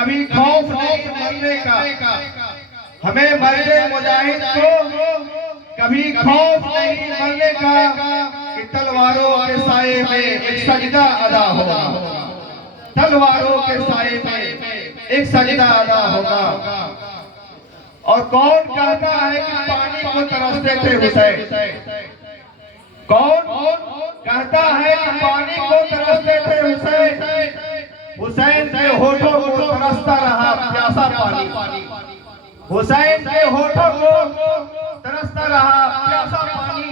कभी खौफ नहीं मरने का। हमें मर्दे मुजाहिद को कभी खौफ नहीं मरने का कि तलवारों के साए में एक सजदा अदा होगा। तलवारों के साए में एक सजदा अदा होगा। और कौन कहता है कि पानी को तरसते थे हुसैन? कौन कहता है कि पानी को तरसते थे हुसैन? हुसैन के होठों को तरसता रहा प्यासा पानी। हुसैन के होठों को तरसता रहा प्यासा पानी।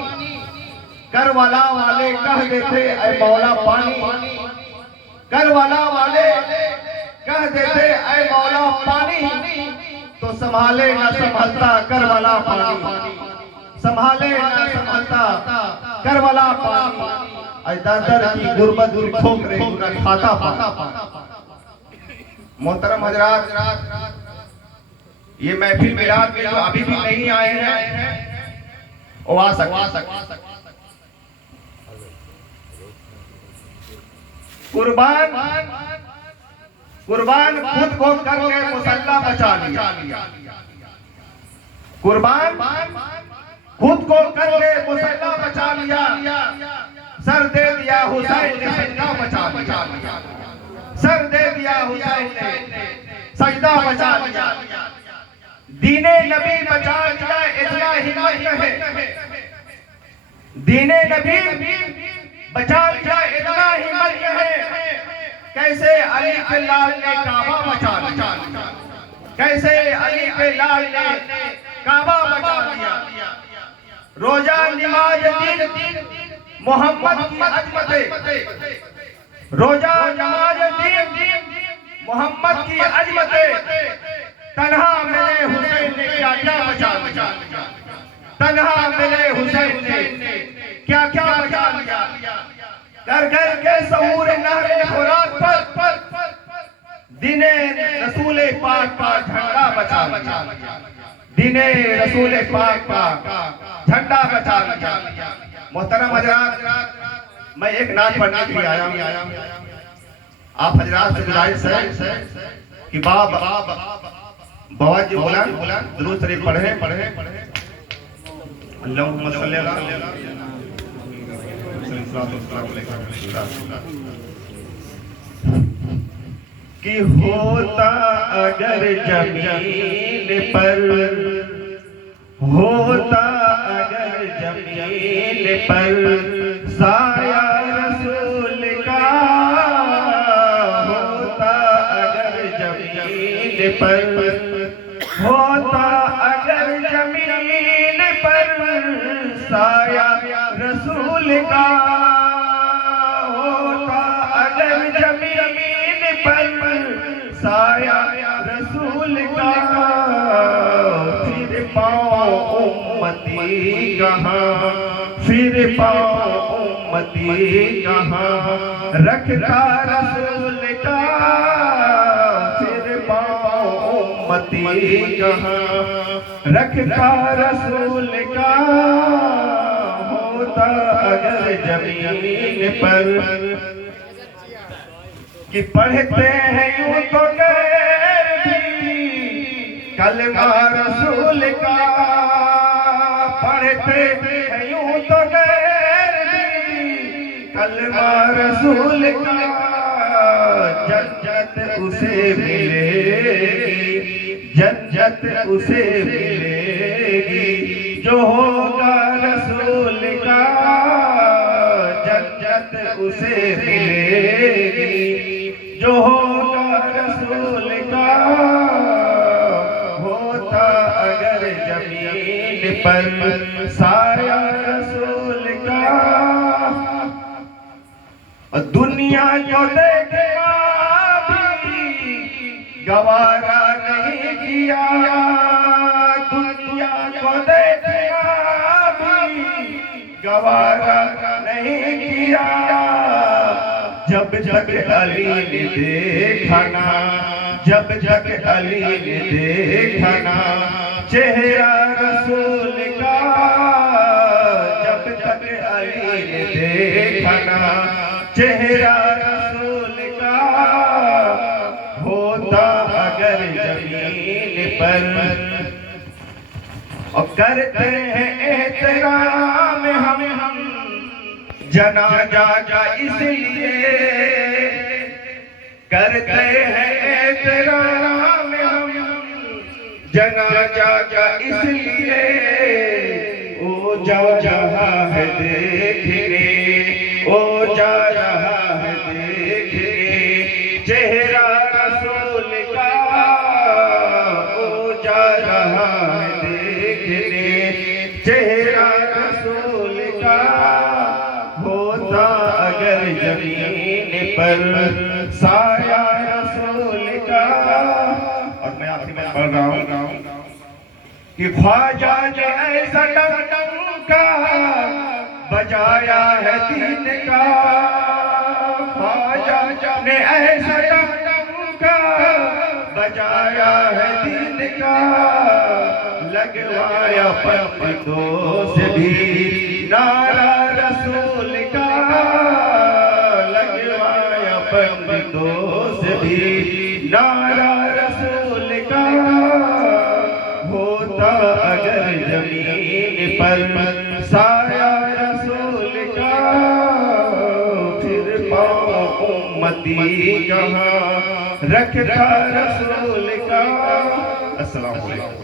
करबला वाले कह देते ऐ मौला पानी। करबला वाले कह देते ऐ मौला पानी। तो संभाले न संभलता करबला पानी। संभाले न संभलता करबला पानी। दर की गुर्बत की ठोकरे न खाता पानी। मोहतरम हजरात, ये महफिल मिलाद में जो अभी भी नहीं आए हैं वो आ सकते। कुर्बान खुद को करके मुसल्ला बचा लिया। कुर्बान खुद को करके मुसल्ला बचा लिया। सर दे दिया हुसैन ने सजदा बचा लिया। सर दे दिया हुसैन ने सजदा बचा लिया। दीने नबी बचा लिया, इतना हिम्मत है। दीने नबी बचा लिया, इतना हिम्मत है। कैसे अली के लाल ने काबा बचा लिया। कैसे अली के लाल ने काबा बचा लिया। रोजा नमाज दिन मोहम्मद की अजमत। रोजा नमाज दिन मोहम्मद की अजमत। तन्हा मिले हुसैन ने क्या क्या बचा लिया। तन्हा मिले हुसैन ने क्या क्या बचा लिया। घर घर के सहूर नहरे खुराक पर दिने रसूल पाक का झंडा बचा लिया। दिने रसूल पाक का झंडा बचा लिया। मोहतरम हजरात, मैं एक नात पढ़ने के लिए आया हूं। आप हजरात से गुजारिश है कि बाबा जी बोला दुरूद शरीफ पढ़े। अल्लाहुम्मा सल्ली अला कि होता अगर जमीन पर, होता अगर जमीन पर साया रसूल का, होता अगर जमीन पर, होता अगर जमीन पर साया रसूल का, होता अगर जमीन पर साया रसूल का, फिर पाओ उम्मती कहाँ, फिर पाओ उम्मती कहाँ, रखता रसूल का, फिर पाओ उम्मती कहाँ, रखता रसूल का, होता अगर जमीन पर। कि पढ़ते हैं यूं तो गैर भी कलमा रसूल का, पढ़ते हैं यूं तो गैर भी कलमा रसूल का, जन्नत उसे मिलेगी, जन्नत उसे मिलेगी जो होगा रसूल का, जन्नत उसे मिलेगी जो होगा रसूल का, होता अगर जमीन पर साया रसूल का। और दुनिया जो देखना भी गवारा नहीं किया, दुनिया को देखना भी गवारा नहीं किया, जब जग अली ने देखा ना, जब जग अली ने देखा ना चेहरा रसूल का, जब जग अली ने देखा ना चेहरा रसूल का, होता पर और करते हैं एहतराम हम जनाजा का इसलिए, करते हैं एहतराम हम जनाजा का इसलिए। ओ जा रहा है देखने, ओ जा रहा है देखने चेहरा रसूल का, ओ जा रहा है देखने चेहरा रसूल का। होता अगर जमीन पर साया रसूल का। और मैं आखिर में पढ़ रहा हूँ कि ख्वाजा ने ऐसा डंका बजाया है दीन का, ख्वाजा ने ऐसा डंका बजाया है दीन का। लगवाया पंडितों से भी नारा रसूल का, लगवाया पंडितों से भी नारा रसूल का। होता अगर जमीन पर साया रसूल का, फिर पाँव उम्मती कहाँ रखता रसूल का। अस्सलाम वालेकुम।